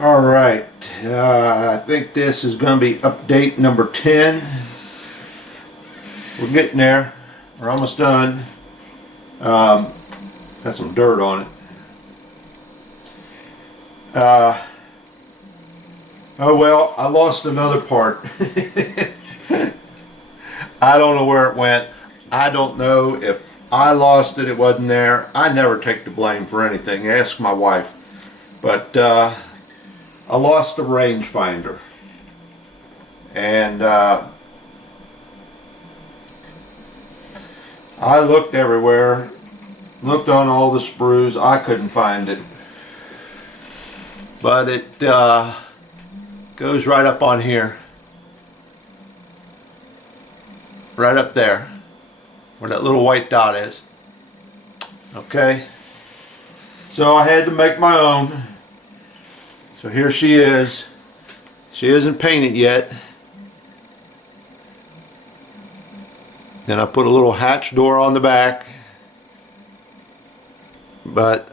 Alright, I think this is going to be update number 10. We're getting there. We're almost done. Got some dirt on it. Oh well, I lost another part. I don't know where it went. I don't know if I lost it, it wasn't there. I never take the blame for anything. Ask my wife. But I lost the rangefinder, and I looked everywhere, looked on all the sprues. I couldn't find it, but it goes right up on here, right up there where that little white dot is. Okay, so I had to make my own. So here she is. She isn't painted yet. Then I put a little hatch door on the back. But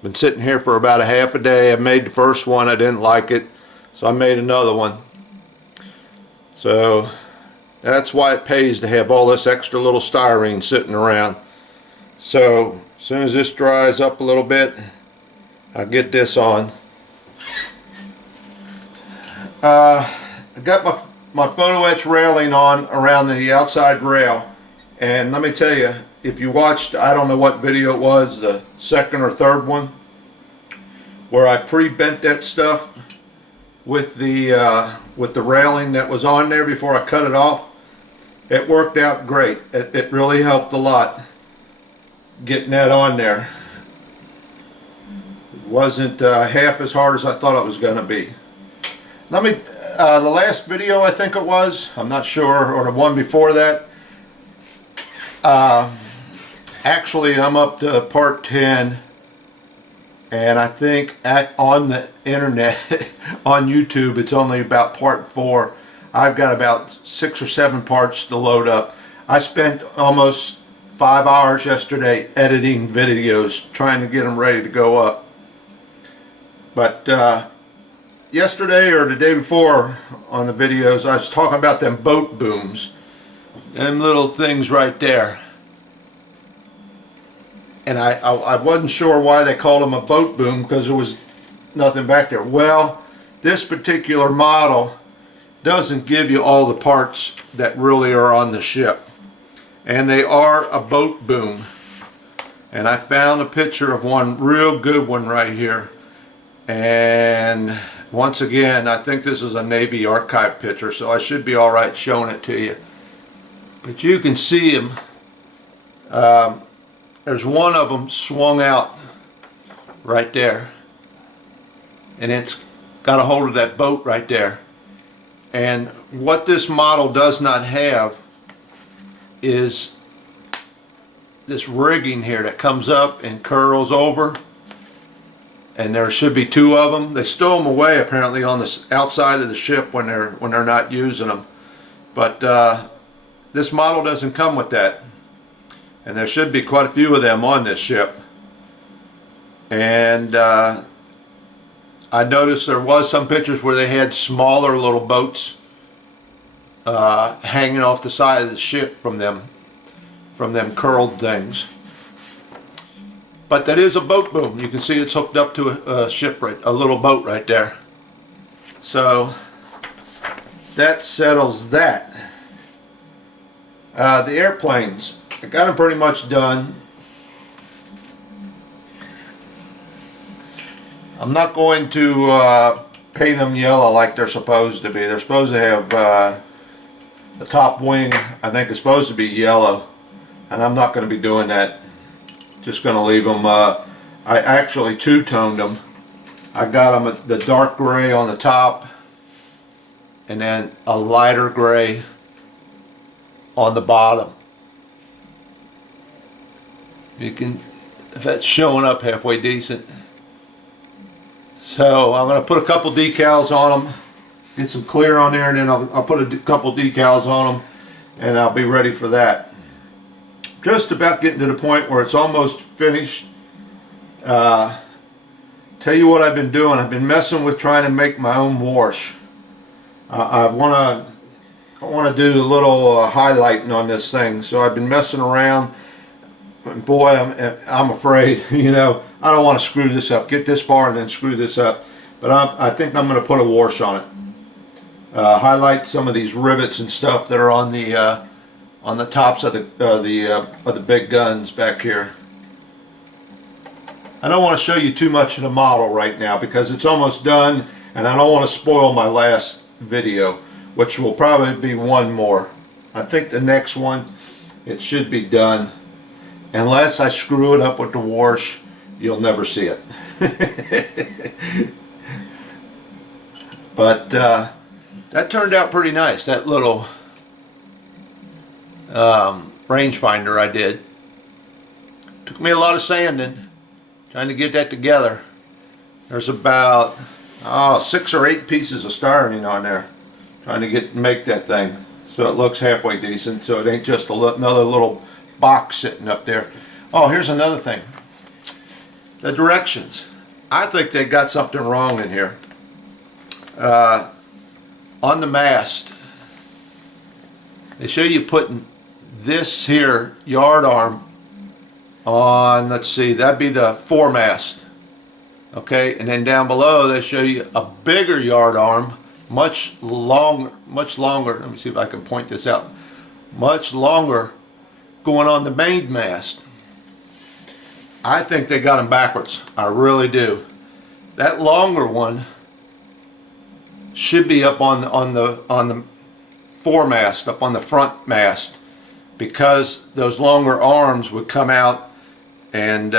been sitting here for about a half a day. I made the first one. I didn't like it, so I made another one. So that's why it pays to have all this extra little styrene sitting around. So as soon as this dries up a little bit, I'll get this on. I got my photo etch railing on around the outside rail, and let me tell you, if you watched, I don't know what video it was, the second or third one, where I pre-bent that stuff with the railing that was on there before I cut it off. It worked out great. It really helped a lot getting that on there. It wasn't half as hard as I thought it was going to be. Let me, the last video I think it was, I'm not sure, or the one before that, actually I'm up to part 10, and I think on the internet, on YouTube, it's only about part 4. I've got about 6 or 7 parts to load up. I spent almost 5 hours yesterday editing videos, trying to get them ready to go up. But yesterday or the day before on the videos, I was talking about them boat booms, them little things right there, and I wasn't sure why they called them a boat boom, because there was nothing back there. Well, this particular model doesn't give you all the parts that really are on the ship, and they are a boat boom. And I found a picture of one, real good one right here, and once again, I think this is a Navy archive picture, so I should be alright showing it to you. But you can see them. There's one of them swung out right there, and it's got a hold of that boat right there. And what this model does not have is this rigging here that comes up and curls over. And there should be 2 of them. They stow them away apparently on the outside of the ship when they're not using them. But this model doesn't come with that, and there should be quite a few of them on this ship. And I noticed there was some pictures where they had smaller little boats hanging off the side of the ship from them curled things. But that is a boat boom. You can see it's hooked up to a ship, a little boat right there. So that settles that. The airplanes, I got them pretty much done. I'm not going to paint them yellow like they're supposed to be. They're supposed to have the top wing, I think, is supposed to be yellow, and I'm not going to be doing that. Just going to leave them. I actually two-toned them. I got them the dark gray on the top, and then a lighter gray on the bottom. You can, if that's showing up halfway decent. So I'm going to put a couple decals on them, get some clear on there, and then I'll put a couple decals on them, and I'll be ready for that. Just about getting to the point where it's almost finished. tell you what I've been doing. I've been messing with trying to make my own wash. I want to do a little highlighting on this thing, so I've been messing around. Boy, I'm afraid, you know, I don't want to screw this up. Get this far and then screw this up. But I think I'm going to put a wash on it. Highlight some of these rivets and stuff that are on the tops of the big guns back here. I don't want to show you too much of the model right now because it's almost done, and I don't want to spoil my last video, which will probably be one more. I think the next one, it should be done. Unless I screw it up with the wash, you'll never see it. But that turned out pretty nice, that little rangefinder I did. Took me a lot of sanding trying to get that together. There's about 6 or 8 pieces of styrene on there trying to make that thing so it looks halfway decent, so it ain't just another little box sitting up there. Oh, here's another thing. The directions. I think they got something wrong in here. On the mast, they show you putting this here yard arm on, let's see, that'd be the foremast. Okay, and then down below they show you a bigger yard arm, much longer. Let me see if I can point this out. Much longer, going on the main mast. I think they got them backwards. I really do. That longer one should be up on the foremast, up on the front mast, because those longer arms would come out and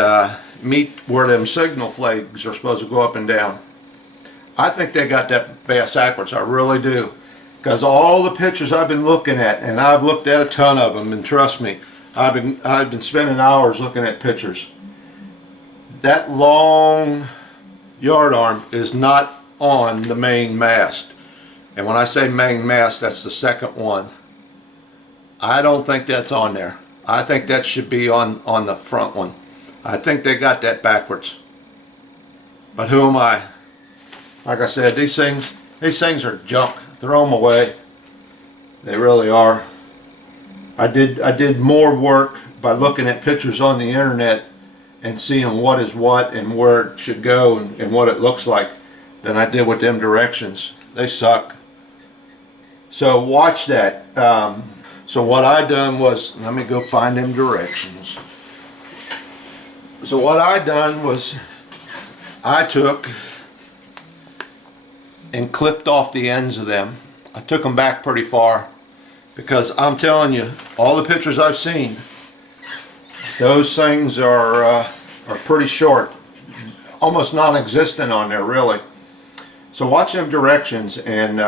meet where them signal flags are supposed to go up and down. I think they got that backwards. I really do, because all the pictures I've been looking at, and I've looked at a ton of them, and trust me, I've been spending hours looking at pictures. That long yard arm is not on the main mast, and when I say main mast, that's the second one. I don't think that's on there. I think that should be on the front one. I think they got that backwards. But who am I? Like I said, these things are junk. Throw them away. They really are. I did more work by looking at pictures on the internet and seeing what is what and where it should go and what it looks like than I did with them directions. They suck. So watch that. So what I done was, let me go find them directions. So what I done was, I took and clipped off the ends of them. I took them back pretty far, because I'm telling you, all the pictures I've seen, those things are pretty short, almost non-existent on there, really. So watch them directions and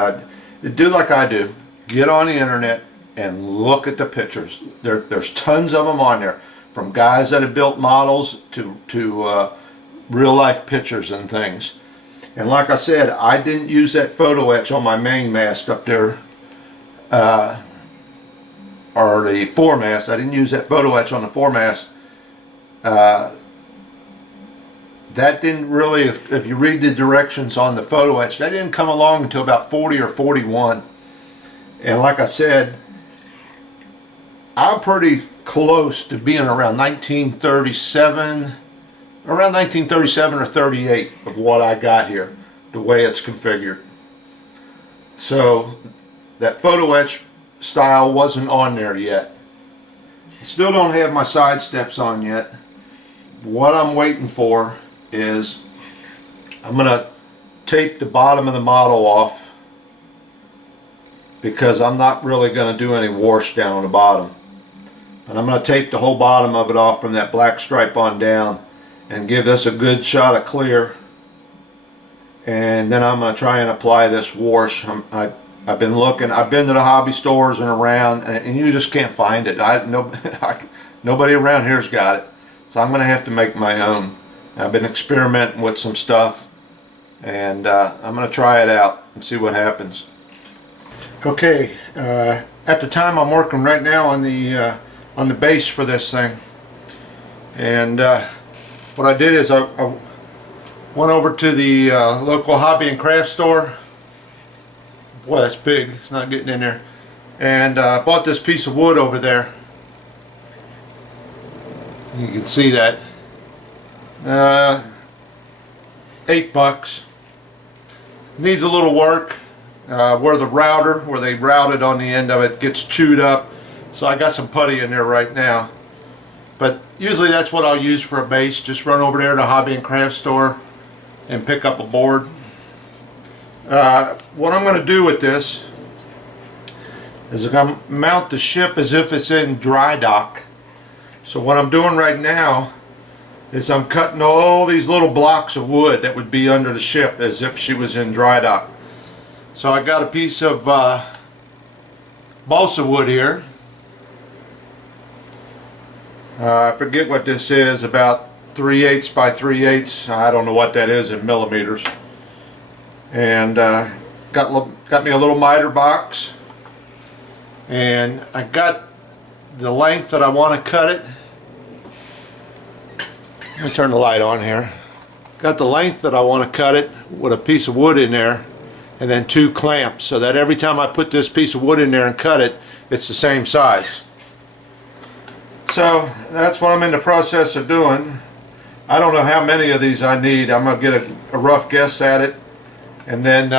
do like I do. Get on the internet and look at the pictures. There's tons of them on there, from guys that have built models to real life pictures and things. And like I said, I didn't use that photo etch on my main mast up there, or the foremast. I didn't use that photo etch on the foremast. That didn't really, if you read the directions on the photo etch, that didn't come along until about 40 or 41. And like I said, I'm pretty close to being around 1937, or 38 of what I got here, the way it's configured. So that photo etch style wasn't on there yet. I still don't have my side steps on yet. What I'm waiting for is, I'm going to tape the bottom of the model off, because I'm not really going to do any wash down on the bottom. And I'm going to tape the whole bottom of it off from that black stripe on down and give this a good shot of clear. And then I'm going to try and apply this wash. I've been looking, I've been to the hobby stores and around, and you just can't find it. Nobody around here's got it. So I'm going to have to make my own. I've been experimenting with some stuff, and I'm going to try it out and see what happens. Okay, at the time I'm working right now on the base for this thing, and what I did is I Went over to the local hobby and craft store. Boy, that's big. It's not getting in there. And bought this piece of wood over there. You can see that. $8. Needs a little work. Where the router, where they routed on the end of it, gets chewed up. So I got some putty in there right now. But usually that's what I'll use for a base. Just run over there to hobby and craft store and pick up a board. What I'm going to do with this is I'm going to mount the ship as if it's in dry dock. So what I'm doing right now is I'm cutting all these little blocks of wood that would be under the ship as if she was in dry dock. So I got a piece of balsa wood here. I forget what this is, about 3/8 by 3/8. I don't know what that is in millimeters. And got me a little miter box. And I got the length that I want to cut it. Let me turn the light on here. Got the length that I want to cut it with a piece of wood in there, and then 2 clamps, so that every time I put this piece of wood in there and cut it, it's the same size. So that's what I'm in the process of doing. I don't know how many of these I need. I'm going to get a rough guess at it, and then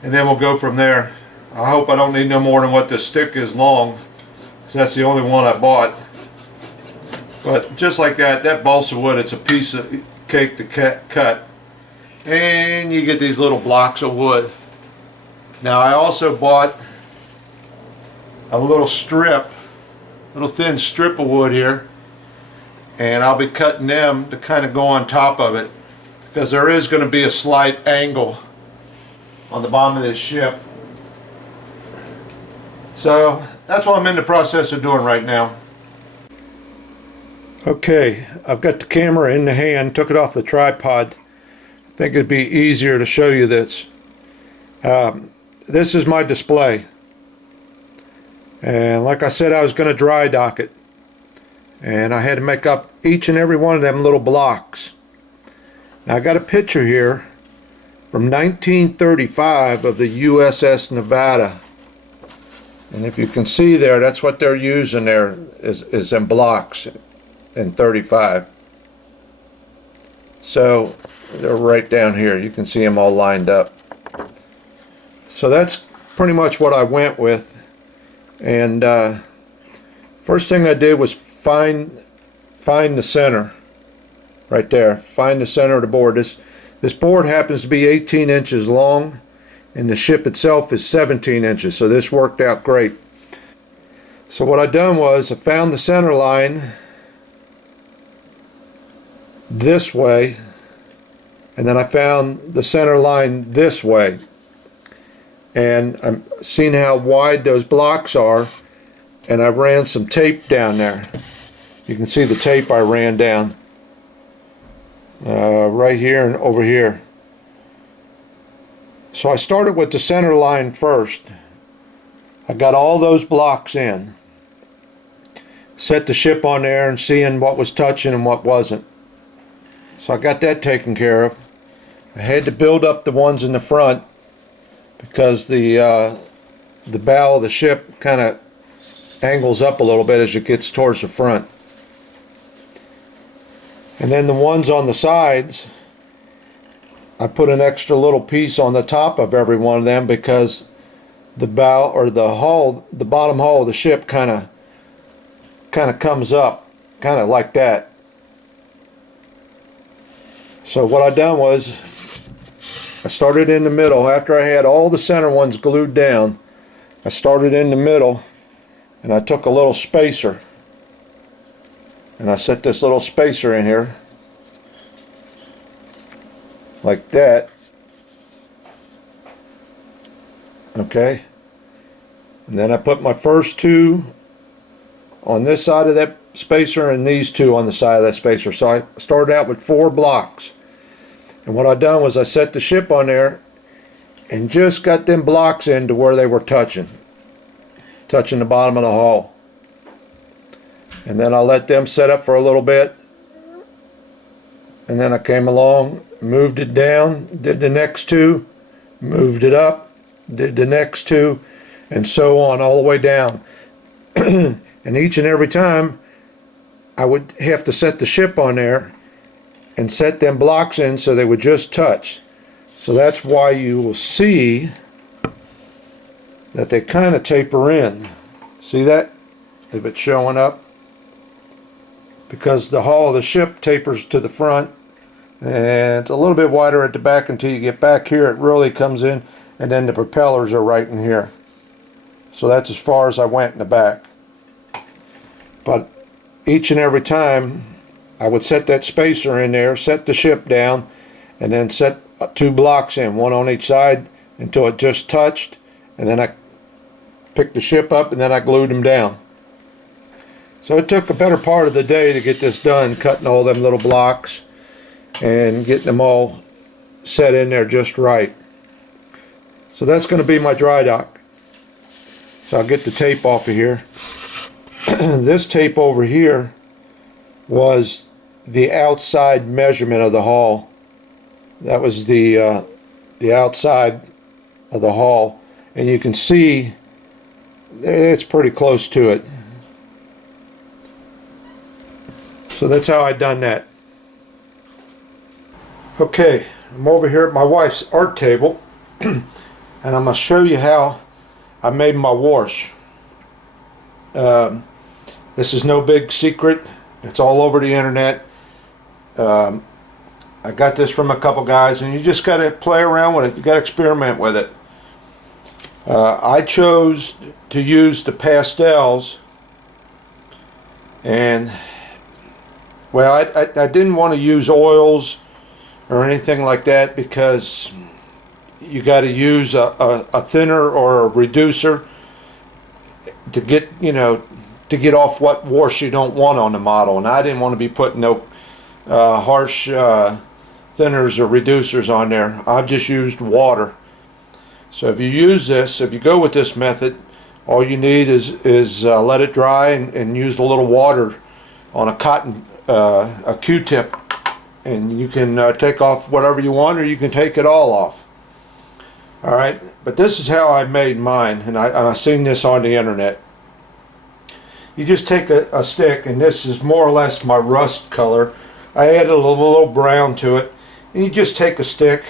we'll go from there. I hope I don't need no more than what this stick is long, because that's the only one I bought. But just like that, that balsa wood, it's a piece of cake to cut. And you get these little blocks of wood. Now I also bought a little thin strip of wood here. And I'll be cutting them to kind of go on top of it, because there is going to be a slight angle on the bottom of this ship. So that's what I'm in the process of doing right now. Okay, I've got the camera in the hand, took it off the tripod. I think it'd be easier to show you this. This is my display. And like I said, I was going to dry dock it. And I had to make up each and every one of them little blocks. Now I got a picture here from 1935 of the USS Nevada. And if you can see there, that's what they're using there, is in blocks in 35. So they're right down here. You can see them all lined up. So that's pretty much what I went with. And first thing I did was find the center right there. Find the center of the board. This board happens to be 18 inches long, and the ship itself is 17 inches, so this worked out great. So what I done was I found the center line this way, and then I found the center line this way, and I'm seeing how wide those blocks are, and I ran some tape down there. You can see the tape I ran down right here and over here. So I started with the center line first. I got all those blocks in, set the ship on there and seeing what was touching and what wasn't. So I got that taken care of. I had to build up the ones in the front because the bow of the ship kind of angles up a little bit as it gets towards the front. And then the ones on the sides, I put an extra little piece on the top of every one of them because the bow, or the hull, the bottom hull of the ship kind of comes up, kind of like that. So what I done was I started in the middle. After I had all the center ones glued down, I started in the middle, and I took a little spacer and I set this little spacer in here like that. Okay, and then I put my first two on this side of that spacer and these two on the side of that spacer. So I started out with 4 blocks, and what I done was I set the ship on there and just got them blocks in to where they were touching the bottom of the hull. And then I'll let them set up for a little bit, and then I came along, moved it down, did the next two, moved it up, did the next two, and so on all the way down. And each and every time I would have to set the ship on there and set them blocks in so they would just touch. So that's why you will see that they kind of taper in. See that? If it's showing up. Because the hull of the ship tapers to the front, and it's a little bit wider at the back until you get back here. It really comes in, and then the propellers are right in here. So that's as far as I went in the back. But each and every time I would set that spacer in there, set the ship down, and then set two blocks in, one on each side until it just touched, and then I picked the ship up and then I glued them down. So it took a better part of the day to get this done, cutting all them little blocks and getting them all set in there just right. So that's going to be my dry dock. So I'll get the tape off of here. This tape over here was the outside measurement of the hull. That was the outside of the hull, and you can see it's pretty close to it. So that's how I done that. Okay, I'm over here at my wife's art table and I'm going to show you how I made my wash. This is no big secret. It's all over the internet. I got this from a couple guys, and you just got to play around with it. You got to experiment with it. I chose to use the pastels, and well, I didn't want to use oils or anything like that because you got to use a thinner or a reducer to get, you know, to get off what wash you don't want on the model. And I didn't want to be putting no harsh thinners or reducers on there. I've just used water. So if you use this, if you go with this method, all you need is let it dry and use a little water on a Q-tip, and you can take off whatever you want, or you can take it all off. Alright, but this is how I made mine, and I seen this on the internet. You just take a stick, and this is more or less my rust color. I added a little brown to it, and you just take a stick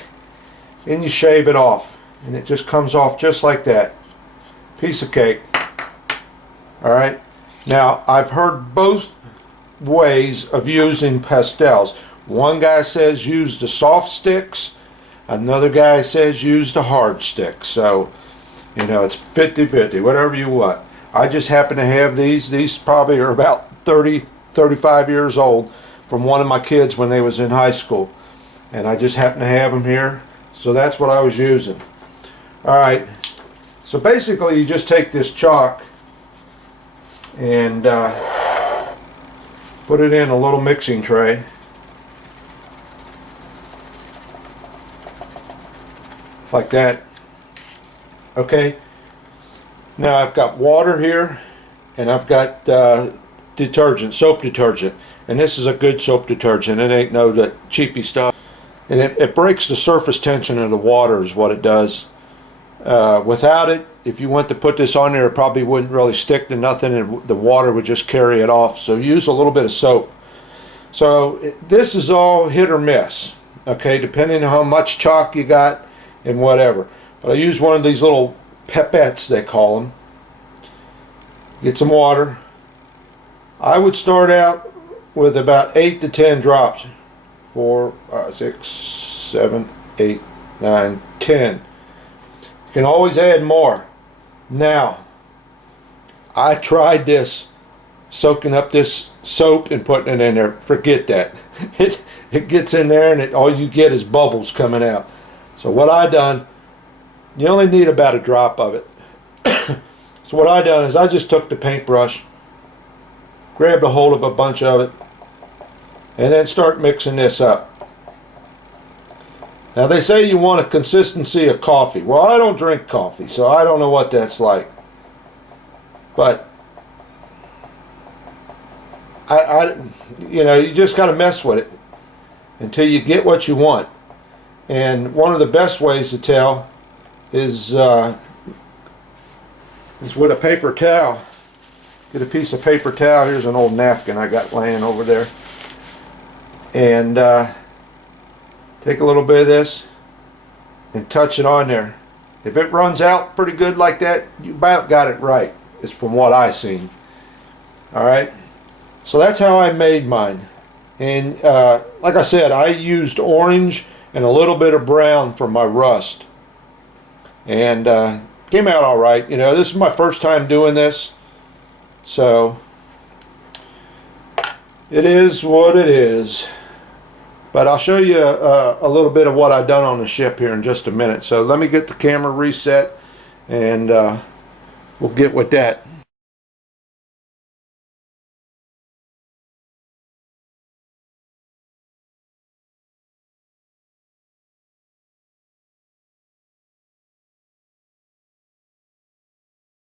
and you shave it off, and it just comes off just like that. Piece of cake. Alright, now I've heard both ways of using pastels. One guy says use the soft sticks, another guy says use the hard sticks. So, you know, it's 50-50, whatever you want. I just happen to have these probably are about 35 years old from one of my kids when they was in high school, and I just happen to have them here, so that's what I was using. Alright, so basically you just take this chalk and put it in a little mixing tray. Like that. Okay. Now I've got water here, and I've got detergent, soap detergent. And this is a good soap detergent. It ain't no that cheapy stuff. And it breaks the surface tension of the water is what it does. Without it, if you went to put this on there, it probably wouldn't really stick to nothing, and the water would just carry it off. So use a little bit of soap. So this is all hit or miss, okay, depending on how much chalk you got and whatever. But I use one of these little pipettes, they call them. Get some water. I would start out with about 8 to 10 drops. 4, 5, 6, 7, 8, 9, 10. You can always add more. Now, I tried this, soaking up this soap and putting it in there. Forget that. It gets in there, and all you get is bubbles coming out. So what I done, you only need about a drop of it. So what I done is I just took the paintbrush, grabbed a hold of a bunch of it, and then start mixing this up. Now they say you want a consistency of coffee. Well, I don't drink coffee, so I don't know what that's like. But I you know, you just got to mess with it. until you get what you want. And one of the best ways to tell is with a paper towel. Get a piece of paper towel. Here's an old napkin I got laying over there. And take a little bit of this and touch it on there. If it runs out pretty good like that, you about got it right. It's from what I seen. Alright, so that's how I made mine. And like I said, I used orange and a little bit of brown for my rust. And came out alright. You know, this is my first time doing this. So it is what it is. But I'll show you a little bit of what I've done on the ship here in just a minute. So let me get the camera reset and we'll get with that.